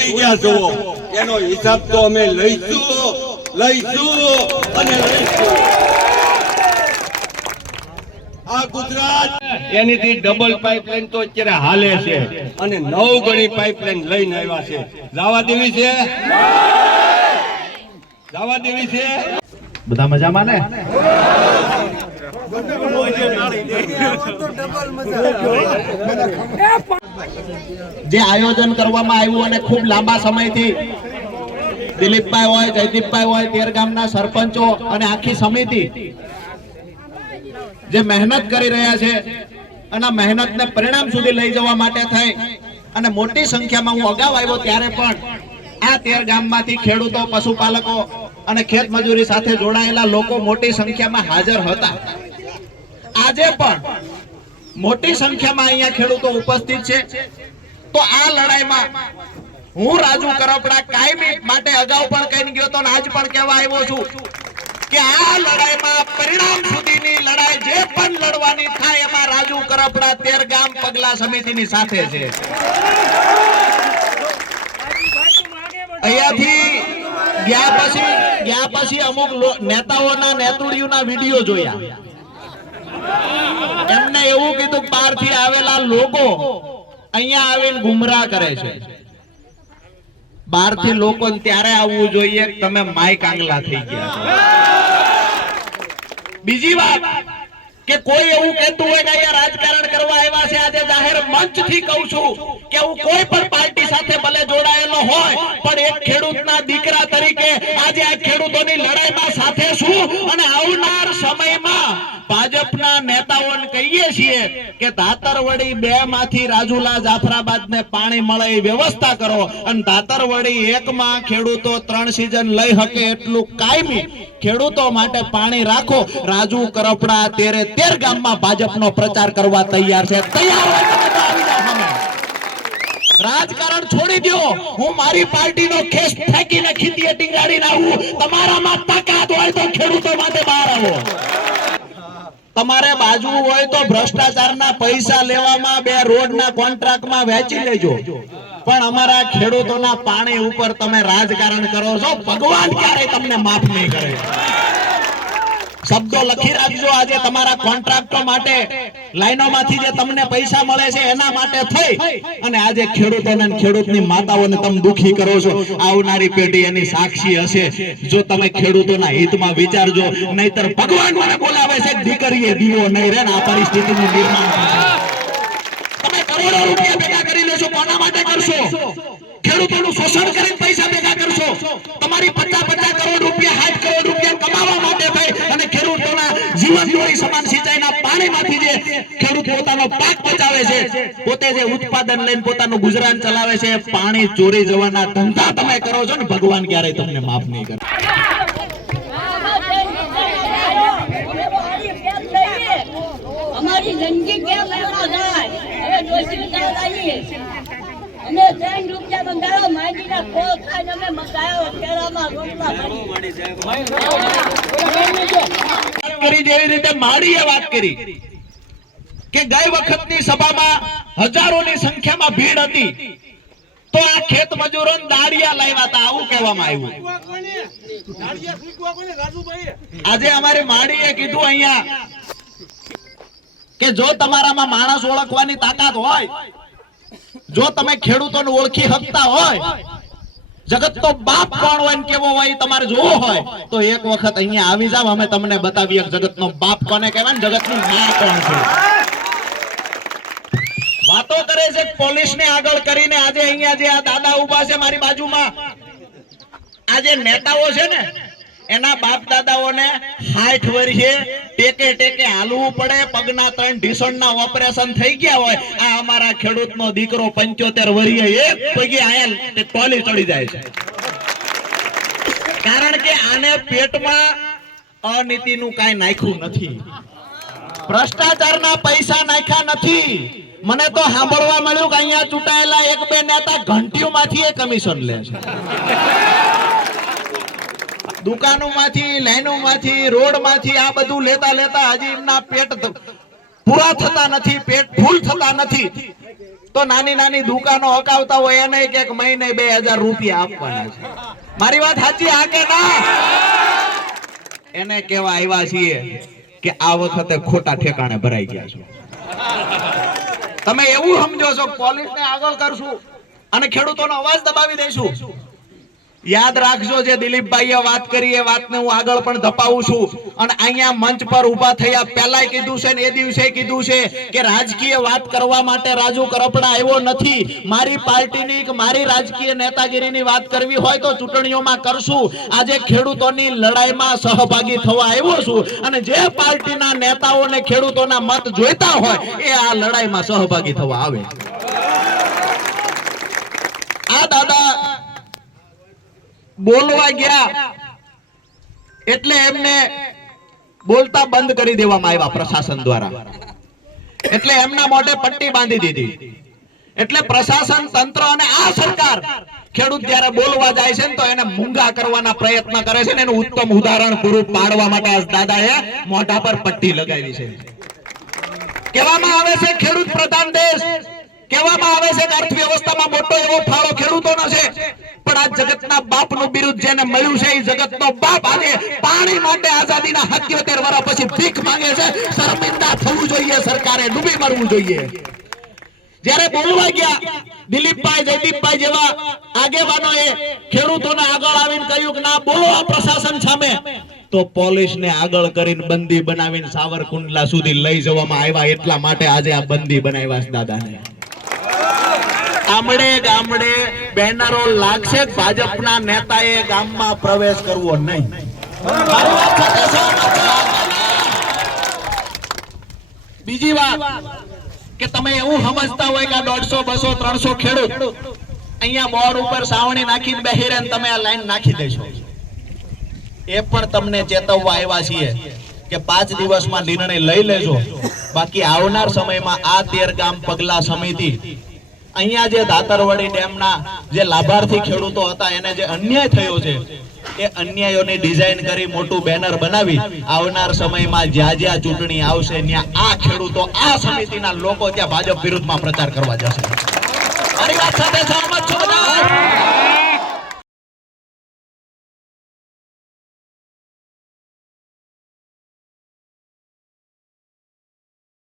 ભૂલી ગયા છો એનો હિસાબ તો અમે લઈશું અને લઈશું. આ ગુજરાત એનીથી ડબલ પાઇપલાઇન તો અત્યારે હાલે છે અને 9 ગણી પાઇપલાઇન લઈને આવ્યા છે. જવા દેવી છે? જવા દેવી છે? બધા મજામાં ને? જે આયોજન કરવામાં આવ્યું અને ખૂબ લાંબા સમયથી દિલીપભાઈ હોય, જયદીપભાઈ હોય, તેર ગામના સરપંચો અને આખી સમિતિ જે મહેનત કરી રહ્યા છે અને મહેનતને પરિણામ સુધી લઈ જવા માટે થઈ અને મોટી સંખ્યામાં હું અગાઉ આવ્યો ત્યારે પણ આ તેર ગામમાંથી ખેડૂતો, પશુપાલકો અને ખેત મજૂરી સાથે જોડાયેલા લોકો મોટી સંખ્યામાં હાજર હતા. આજે પણ મોટી સંખ્યામાં અહીંયા ખેડૂતો ઉપસ્થિત છે. તો આ લડાઈમાં હું રાજુ કરપડા કાયમી માટે અગાઉ પણ કહી ગયો તો આજ પણ કહેવા આવ્યો છું કે આ લડાઈમાં પરિણામ સુધીની લડાઈ જે પણ લડવાની થાય એમાં રાજુ કરપડા તેર ગામ પગલા સમિતિની સાથે છે. અહીંયાથી ગયા પછી અમુક નેતાઓના નેતુડીઓના વિડીયો જોયા. એમને એવું કીધું બહારથી આવેલા લોકો અહીંયા આવીને ગુમરાહ કરે છે. બહારથી લોકો ત્યારે આવવું જોઈએ તમે માઈક આંગલા થઈ ગયા. બીજી વાત કે કોઈ એવું કહેતું હોય કે અહીંયા રાજકારણ કરવા આવ્યા છે, આજે જાહેર મંચથી કહું છું કે હું કોઈ પણ પાર્ટી સાથે ભલે જોડાયેલો હોય પણ એક ખેડૂતના દીકરા તરીકે આજે આ ખેડૂતોની લડાઈમાં સાથે છું અને આવનાર સમયમાં ભાજપના નેતાઓને કહીએ છીએ કે ધાતરવડી 2 માંથી રાજુલા જાફરાબાદને પાણી મળે એ વ્યવસ્થા કરો અને ધાતરવડી 1 માં ખેડૂતો 3 સિઝન લઈ શકે એટલું કાયમી ખેડૂતો માટે પાણી રાખો. રાજુ કરપડા તેર ગામમાં ભાજપનો પ્રચાર કરવા તૈયાર છે. તૈયાર હોય તો આવી જાઓ સામે. રાજકારણ છોડી દો. હું મારી પાર્ટીનો ખેસ ફેંકીને ખીતીએ ટીંગાડીને આવું. તમારામાં તાકાત હોય તો ખેડૂતો માટે બહાર આવો. તમારે બાજુ હોય તો ભ્રષ્ટાચારના પૈસા લેવામાં 2 રોડના કોન્ટ્રાક્ટમાં વેચી લેજો પણ અમારા ખેડૂતોના પાણી ઉપર તમે રાજકારણ કરો છો, ભગવાન ક્યારે તમને માફ નહીં કરે. શબ્દો લખી રાખજો. આજે તમારા કોન્ટ્રાક્ટો માટે લાઈનોમાંથી જે તમને પૈસા મળે છે એના માટે થઈ અને આજે ખેડૂતોને ખેડૂતની માતાઓને તમે દુખી કરો છો. આવનારી પેઢી એની સાક્ષી હશે. જો તમે ખેડૂતોના હિતમાં વિચારજો, નહીતર ભગવાન મને બોલાવે છે દીકરીએ દીવો નહીં રહે. આ પરિસ્થિતિનું નિર્માણ થશે. તમે કરોડો રૂપિયા ભેગા કરી લેશો, કોના માટે કરશો? ખેડૂતોનું શોષણ કરીને પૈસા ભેગા કરશો. તમારી 50 કરોડ રૂપિયા 60 કરોડ રૂપિયા કમાવા માટે થઈ અને ખેડૂતોના જીવન જોડી સમાન સિંચાઈના પાણીમાંથી જે ખેડૂત પોતાનો પાક બચાવે છે, પોતે જે ઉત્પાદન લઈને પોતાનું ગુજરાન ચલાવે છે, પાણી ચોરી જવાના ધંધા તમે કરો છો ને ભગવાન ક્યારેય તમને માફ નહીં કરે. અમારી જિંદગી કેમ લેવા જાય? હવે દોષી વિચાર લાવીએ. અમે 3 રૂપિયા બંધારો માંડીના કોલ ખાઈને અમે મકાયો કેરામાં રોટલા કરી જેવી રીતે માડીએ વાત કરી કે ગઈ વખતની સભામાં હજારોની સંખ્યામાં ભીડ હતી તો આ ખેત મજૂરોને દાડિયા લાવ્યા હતા આવું કહેવામાં આવ્યું. આજે અમારી માડીએ કીધું અહીંયા કે જો તમારામાં માણસ ઓળખવાની તાકાત હોય, જો તમે ખેડૂતોને ઓળખી શકતા હોય, જગતનો બાપ કોણ હોય ને કેવો હોય તમારે જોવો હોય તો એક વખત અહીંયા આવી જાવ. અમે તમને બતાવીએ જગતનો બાપ કોને કહેવાય ને જગતની માં કોણ છે. વાતો કરે છે પોલીસને આગળ કરીને. આજે અહીંયા જે આ દાદા ઉભા છે મારી બાજુમાં, આ જે નેતાઓ છે ને એના બાપ દાદાઓને 60 વર્ષે ટેકે હાલવું પડે, પગના 3 ઢીસણના ઓપરેશન થઈ ગયા હોય. આ અમારા ખેડૂતનો દીકરો 75 વર્ષે એક પગે આયા ટોલી ચડી જાય છે. કારણ કે આને પેટમાં અનીતિનું કાંઈ નાખ્યું નથી, ભ્રષ્ટાચારના પૈસા નાખ્યા નથી. મને તો સાંભળવા મળ્યું કે અહીંયા ચૂંટાયેલા 1-2 નેતા ઘંટીઓમાંથી કમિશન લે છે. દુકાનોમાંથી, લાઈનોમાંથી, રોડમાંથી આ બધું લેતા હજી એમના પેટ પૂરા થતા નથી, પેટ ફૂલ થતા નથી. તો નાની નાની દુકાનો હકાવતા હોય એને એક મહિને 2000 રૂપિયા આપવાના છે. મારી વાત સાચી આ કે ના? એને કેવા આવ્યા છીએ કે આ વખતે ખોટા ઠેકાણે ભરાઈ ગયા છો. તમે એવું સમજો છો પોલીસને આગળ કરશું અને ખેડૂતોનો અવાજ દબાવી દઈશું. યાદ રાખજો જે દિલીપભાઈએ વાત કરી એ વાતને હું આગળ પણ દબાવું છું. અને અહીંયા મંચ પર ઊભા થયા પહેલાય કીધું છે ને એ દિવસે કીધું છે કે રાજકીય વાત કરવા માટે રાજુ કરપડા આવ્યો નથી. મારી પાર્ટીની કે મારી રાજકીય નેતાગીરીની વાત કરવી હોય તો ચૂંટણીઓમાં કરશું. આજે ખેડૂતોની લડાઈમાં સહભાગી થવા આવ્યો છું અને જે પાર્ટીના નેતાઓને ખેડૂતોના મત જોઈતા હોય એ આ લડાઈમાં સહભાગી થવા આવે. આ દાદા બોલવા ગયા એટલે એમને બોલતા બંધ કરી દેવામાં આવ્યા પ્રશાસન દ્વારા. એટલે એમના મોઢે પટ્ટી બાંધી દીધી. એટલે પ્રશાસન તંત્ર અને આ સરકાર ખેડૂત જ્યારે બોલવા જાય છે ને તો એને મૂંગા કરવાના પ્રયત્ન કરે છે ને એનું ઉત્તમ ઉદાહરણ પૂરું પાડવા માટે આ દાદાએ મોઢા પર પટ્ટી લગાવી છે. કહેવામાં આવે છે ખેડૂત પ્રધાન દેશ, કહેવામાં આવે છે કે અર્થવ્યવસ્થામાં મોટો એવો ફાળો ખેડૂતોનો છે. પણ આ જગતના બાપનું બિરુદ જેને મળ્યું છે એ જગતનો બાપ આજે પાણી માટે આઝાદીના 77 વર્ષ પછી ભીખ માંગે છે. શર્મિંદા થવું જોઈએ, સરકારે ડૂબી મરવું જોઈએ. જ્યારે બોલવા ગયા દિલીપભાઈ, જયદીપભાઈ જેવા આગેવાનોએ ખેડૂતોને આગળ આવીને કહ્યું કે ના બોલો આ પ્રશાસન સામે, તો પોલીસને આગળ કરીને બંદી બનાવીને સાવરકુંડલા સુધી લઈ જવામાં આવ્યા. એટલા માટે આજે આ બંદી બનાવ્યા છે દાદાને. ગામડે ગામડે બેનરો લાગશે, ભાજપના નેતાએ ગામમાં પ્રવેશ કરવો નહીં. બીજી વાત કે તમે એવું સમજતા હોય કે 150, 200, 300 ખેડૂત અહીંયા બોર્ડ ઉપર સાવણી નાખીને બેહીરે તમે આ લાઈન નાખી દેશો. એ પણ તમને ચેતવવા આવ્યા છીએ કે 5 દિવસમાં નિર્ણય લઈ લેજો. બાકી આવનાર સમયમાં આ 13 ગામ પગલા સમિતિ અહીંયા જે દાતરવાડી ડેમના જે લાભાર્થી ખેડૂતો હતા એને જે અન્યાય થયો છે એ અન્યાયોની ડિઝાઇન કરી મોટું બેનર બનાવી આવનાર સમયમાં જ્યાં જ્યાં ચૂંટણી આવશે ત્યાં આ ખેડૂતો, આ સમિતિના લોકો ત્યાં ભાજપ વિરુદ્ધમાં પ્રચાર કરવા જશે. મારી વાત સાથે સહમત છો?